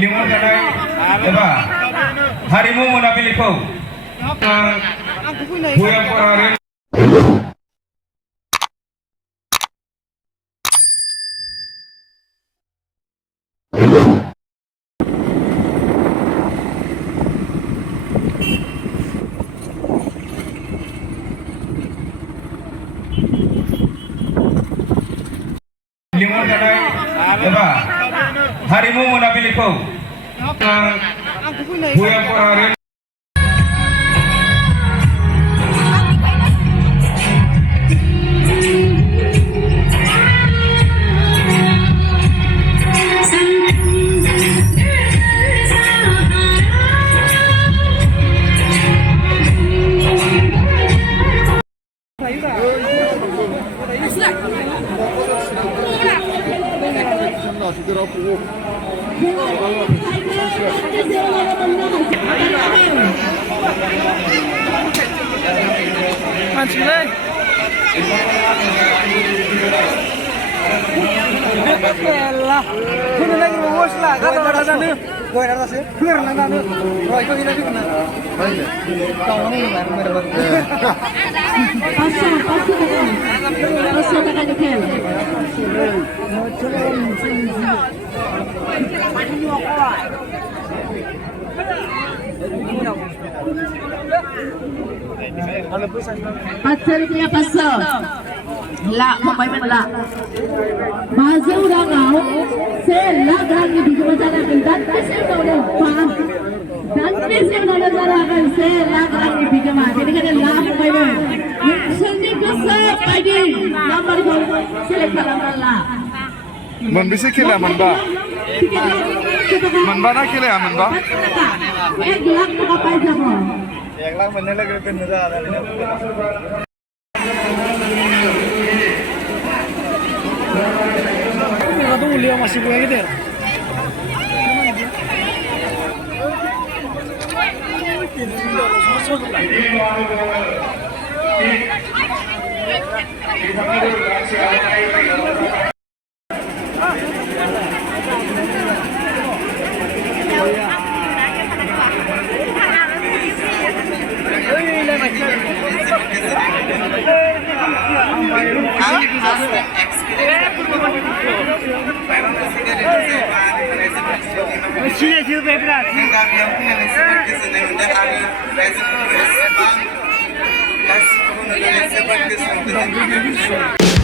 लिंहरजानाय एबा हारिमु मोनाबिलिखौ भुयामपारा लिंहरजानाय एबा हारिमु मोनाबिलिखौ भुयामपारा Mancing Elah, ini lagi bos lah. Kalau ada sana, gue ada sih. Gue ada sana. Roy kau ini kena. Kau ini mana? Pasal tak ada kem. Pasal dia pasal. La, mau main la. Mazau rangau, saya la gangi di mana dan saya tahu dan pas. Dan saya tahu dan saya la gangi di mana. Jadi kan la mau main. Seni kesal pagi. Nomor select nomor la. Bisa kila manba. Manba na kila manba. Gelap tak apa aja mo. Yang lang mana lagi kendaraan ini. Itu mulia masih gue gitu. Terima kasih.